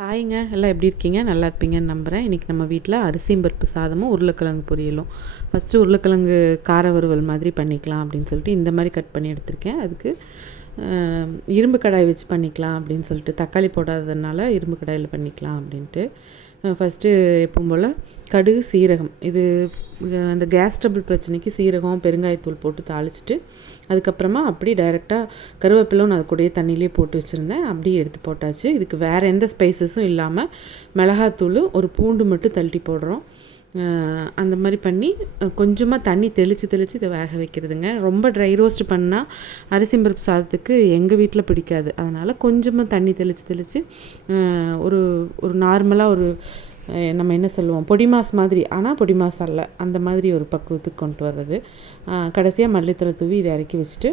ஹாய்ங்க, எல்லாம் எப்படி இருக்கீங்க? நல்லா இருப்பீங்கன்னு நம்புகிறேன். இன்றைக்கி நம்ம வீட்டில் அரிசியும் பருப்பு சாதமும் உருளைக்கிழங்கு பொரியலும். ஃபஸ்ட்டு உருளைக்கிழங்கு கார வறுவல் மாதிரி பண்ணிக்கலாம் அப்படின்னு சொல்லிட்டு இந்த மாதிரி கட் பண்ணி எடுத்திருக்கேன். அதுக்கு இரும்பு கடாய் வச்சு பண்ணிக்கலாம் அப்படின்னு சொல்லிட்டு, தக்காளி போடாததுனால இரும்பு கடாயில் பண்ணிக்கலாம் அப்படின்ட்டு ஃபஸ்ட்டு எப்பவும் போல் கடுகு சீரகம், இது அந்த கேஸ் ட்ரபிள் பிரச்சனைக்கு சீரகம் பெருங்காயத்தூள் போட்டு தாளிச்சிட்டு அதுக்கப்புறமா அப்படி டைரெக்டாக கருவேப்பிலும் அது கூடயே தண்ணியிலே போட்டு வச்சுருந்தேன். அப்படியே எடுத்து போட்டாச்சு. இதுக்கு வேறு எந்த ஸ்பைசஸும் இல்லாமல் மிளகாத்தூள் ஒரு பூண்டு மட்டும் தள்ளி போடுறோம். அந்த மாதிரி பண்ணி கொஞ்சமாக தண்ணி தெளித்து இதை வேக வைக்கிறதுங்க. ரொம்ப ட்ரை ரோஸ்ட் பண்ணால் அரிசி பருப்பு சாதத்துக்கு எங்கள் வீட்டில் பிடிக்காது. அதனால் கொஞ்சமாக தண்ணி தெளித்து ஒரு ஒரு நார்மலாக ஒரு நம்ம என்ன சொல்லுவோம், பொடி மாஸ் மாதிரி, ஆனால் பொடி மாஸ் அல்ல, அந்த மாதிரி ஒரு பக்குவத்துக்கு கொண்டு வர்றது. கடைசியாக மல்லித்தலை தூவி இதை இறக்கி வச்சுட்டு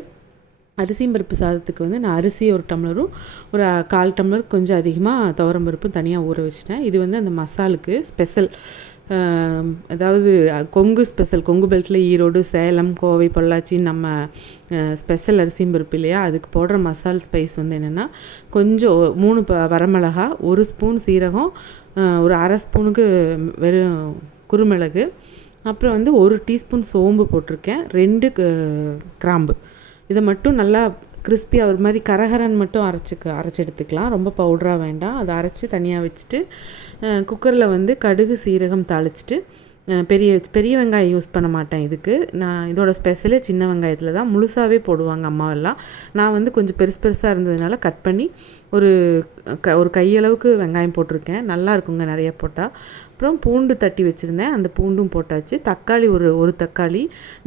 அரிசியும் பருப்பு சாதத்துக்கு வந்து நான் அரிசி ஒரு டம்ளரும் ஒரு 1/4 டம்ளர் கொஞ்சம் அதிகமாக துவரம் பருப்பும் தனியாக ஊற வச்சிட்டேன். இது வந்து அந்த மசாலுக்கு ஸ்பெஷல், அதாவது கொங்கு ஸ்பெஷல், கொங்கு பெல்ட்டில் ஈரோடு, சேலம், கோவை, பொள்ளாச்சி நம்ம ஸ்பெஷல் அரிசியும் பருப்பு இல்லையா, அதுக்கு போடுற மசால் ஸ்பைஸ் வந்து என்னென்னா கொஞ்சம் 3 வரமிளகா, 1 ஸ்பூன் சீரகம், ஒரு 1/2 ஸ்பூனுக்கு வெறும் குருமிளகு, அப்புறம் வந்து 1 டீஸ்பூன் சோம்பு போட்டிருக்கேன், 2 கிராம்பு. இதை மட்டும் நல்லா கிறிஸ்பியாக ஒரு மாதிரி கரகரன் மட்டும் அரைச்சி எடுத்துக்கலாம். ரொம்ப பவுடராக வேண்டாம். அதை அரைச்சி தனியாக வச்சுட்டு குக்கரில் வந்து கடுகு சீரகம் தாளிச்சிட்டு பெரிய வெங்காயம் யூஸ் பண்ண மாட்டேன் இதுக்கு. நான் இதோட ஸ்பெஷலே சின்ன வெங்காயத்தில் தான் முழுசாகவே போடுவாங்க அம்மாவெல்லாம். நான் வந்து கொஞ்சம் பெருசாக இருந்ததுனால கட் பண்ணி ஒரு கையளவுக்கு வெங்காயம் போட்டிருக்கேன். நல்லா இருக்குங்க நிறைய போட்டால். அப்புறம் பூண்டு தட்டி வச்சுருந்தேன், அந்த பூண்டும் போட்டாச்சு. தக்காளி ஒரு தக்காளி,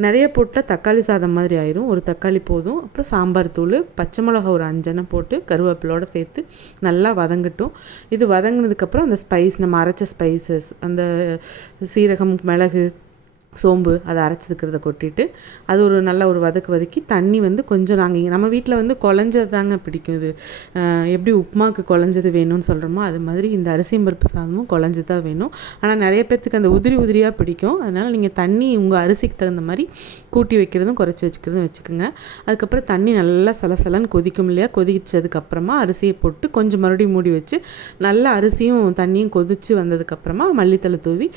நிறைய போட்டால் தக்காளி சாதம் மாதிரி ஆயிரும். ஒரு தக்காளி போதும். அப்புறம் சாம்பார் தூள், பச்சை மிளகா ஒரு 5 போட்டு கருவேப்பிலோடு சேர்த்து நல்லா வதங்கட்டும். இது வதங்கினதுக்கப்புறம் அந்த ஸ்பைஸ், நம்ம அரைச்ச ஸ்பைசஸ், அந்த சீரகம், மிளகு, சோம்பு அதை அரைச்சிருக்கிறத கொட்டிட்டு அது ஒரு நல்ல ஒரு வதக்கி தண்ணி வந்து கொஞ்சம் நாங்கள் நம்ம வீட்டில் வந்து குழஞ்சது தாங்க பிடிக்கும். இது எப்படி உப்புமாவுக்கு குழஞ்சது வேணும்னு சொல்கிறோமோ அது மாதிரி இந்த அரிசியும் பருப்பு சாதமும் குழஞ்சு தான் வேணும். ஆனால் நிறைய பேர்த்துக்கு அந்த உதிரியாக பிடிக்கும். அதனால் நீங்கள் தண்ணி உங்கள் அரிசிக்கு தகுந்த மாதிரி கூட்டி வைக்கிறதும் குறைச்சி வச்சுக்கிறதும் வச்சுக்கோங்க. அதுக்கப்புறம் தண்ணி நல்லா சலசலன்னு கொதிக்கும் இல்லையா, கொதிச்சதுக்கப்புறமா அரிசியை போட்டு கொஞ்சம் மறுபடியும் மூடி வச்சு நல்லா அரிசியும் தண்ணியும் கொதித்து வந்ததுக்கப்புறமா மல்லித்தலை தூவி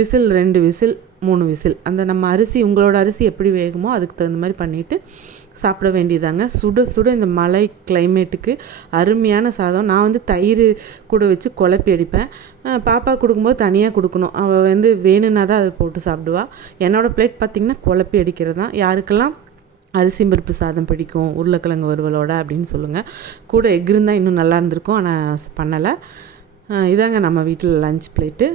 விசில் 2 விசில் 3 விசில், அந்த நம்ம அரிசி உங்களோட அரிசி எப்படி வேகுமோ அதுக்கு தகுந்த மாதிரி பண்ணிவிட்டு சாப்பிட வேண்டியதாங்க. சுட இந்த மழை கிளைமேட்டுக்கு அருமையான சாதம். நான் வந்து தயிர் கூட வச்சு குழப்பி அடிப்பேன். பாப்பா கொடுக்கும்போது தனியாக கொடுக்கணும். அவள் வந்து வேணும்னா தான் அதை போட்டு சாப்பிடுவா. என்னோடய பிளேட் பார்த்திங்கன்னா குழப்பி அடிக்கிறது தான். யாருக்கெல்லாம் அரிசி பருப்பு சாதம் பிடிக்கும் உருளைக்கிழங்கு வறுவலோட அப்படின்னு சொல்லுங்கள். கூட எக் இருந்தால் இன்னும் நல்லா இருந்திருக்கும், ஆனால் பண்ணலை. இதாங்க நம்ம வீட்டில் லஞ்ச் பிளேட்டு.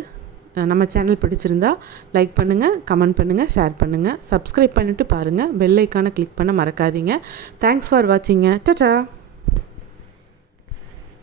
நம்ம சேனல் பிடிச்சிருந்தா லைக் பண்ணுங்கள், கமெண்ட் பண்ணுங்கள், ஷேர் பண்ணுங்கள், சப்ஸ்கிரைப் பண்ணிவிட்டு பாருங்கள். பெல் ஐக்கானை கிளிக் பண்ண மறக்காதீங்க. Thanks for watching. டாடா.